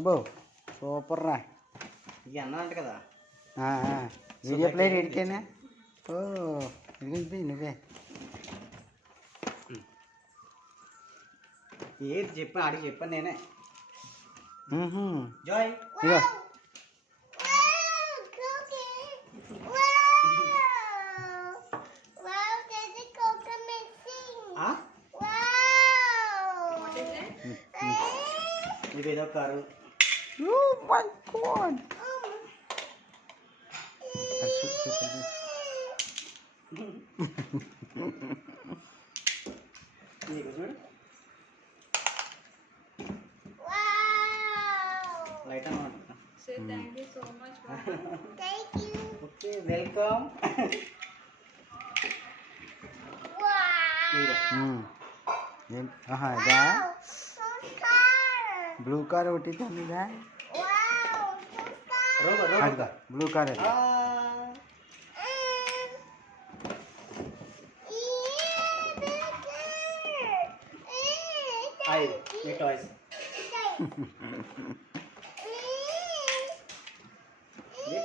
అబ్బో సూపర్ రా. ఇవి అన్నానంట కదా. Video player ఎడికేనా? ఓ ఇదిగో నువ్వే ఏది చెప్పాను అడిగి చెప్పాను నేనే. జాయ్ ఇగో ఇదేదో కారు. చూడు లైట్ అన్నమాట. Okay welcome. ఇదా బ్లూ కార్ ఒకటి ఇదా బ్లూ కార్ అది. మీ టాయ్స్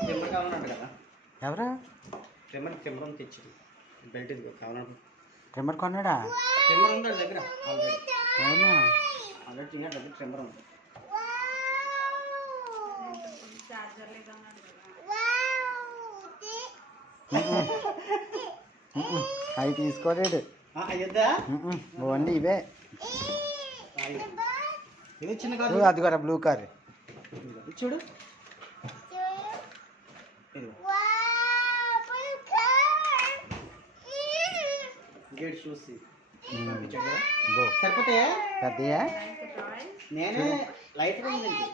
ట్రిమ్మర్ కావాలంట కదా. ఎవరా ట్రిమ్మర్ తెచ్చి బెల్ట్ ఇది కావాలంట. ట్రిమ్మర్ కొన్నాడా? ట్రిమ్మర్ ఉంటాడు దగ్గర ఆల్రెడీ. అవునా? ఆల్రెడీ తినే దగ్గర ట్రిమ్మర్ ఉంది. అవి తీసుకోలేడు. అయ్యొద్దా? ఓన్లీ ఇవే. ఇది చిన్న కారు. అది కూడా బ్లూ కార్ చూడు. గేట్ షూస్ సరిపోతాయా? పెద్దయా? నేనే లైట్గా ఉందండి.